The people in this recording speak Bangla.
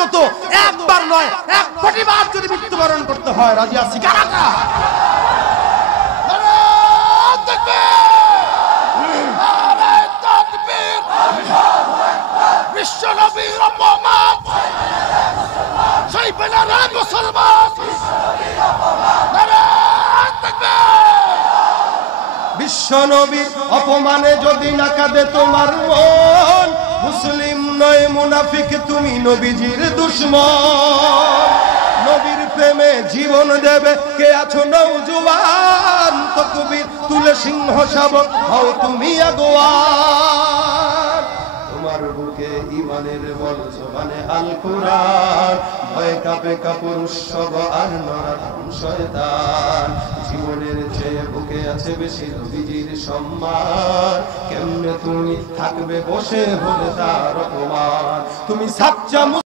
জন্য তো একবার নয় 1 কোটি বার যদি মৃত্যুবরণ করতে হয় রাজি আছি কারা কারা? বিশ্ব নবীর অপমান সইবে না রে মুসলমান। বিশ্ব নবীর অপমানে যদি না কাঁদে তোমার মন, মুসলিম নয় মুনাফিক তুমি নবীজির দুশমন। নবীর প্রেমে জীবন দেবে কে আছো নওজোয়ান, তাকবীর তুলে সিংহ শাবক হও তুমি আগুয়ান। তোমার বুকে ঈমানের বল জবানে আল কোরআন, ভয় কাঁপে কাপুরুষ সব আর নরাধম শয়তান। জীবনের চেয়ে বুকে আছে বেশি নবীজির সম্মান, কেমনে তুমি থাকবে বসে হলে তার অপমান। তুমি সাচ্চা